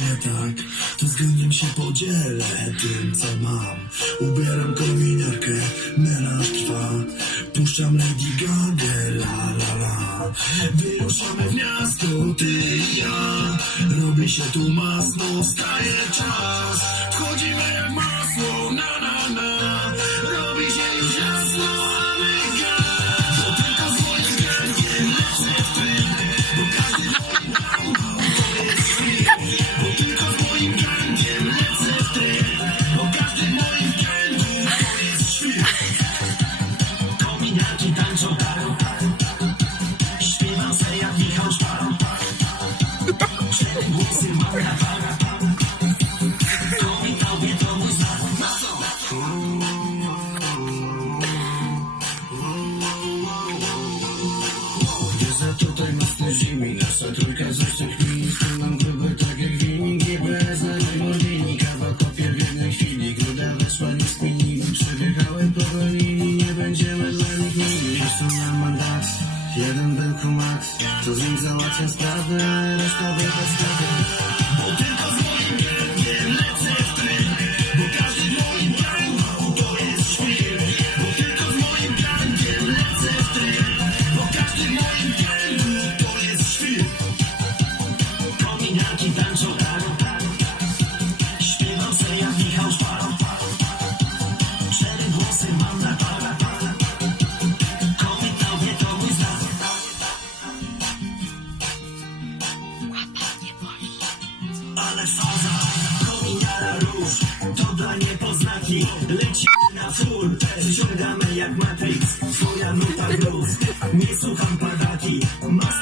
nie tak, to względem się podzielę tym, co mam. Ubieram kominiarkę, melanż trwa, puszczam Lady Gaga, la la la. Wyruszamy w miasto, ty i ja, robi się tu masno, staje czas. Zimi Nasza trójka ze kmini Mam grube tak jak winiki Bez nadmowini Kawa kopie w jednej Gruda weszła nie spini Przebiegałem po linii Nie będziemy dla nich Jestem na mandat Jeden był kumat To z nim załatwia sprawę Reszta bywa sklepy Łapanie boli. Ale faza, kominiara róż, to dla niepoznaki, leci na full, wciągamy jak Matrix, twoja nuta blues, nie słucham padaki, masz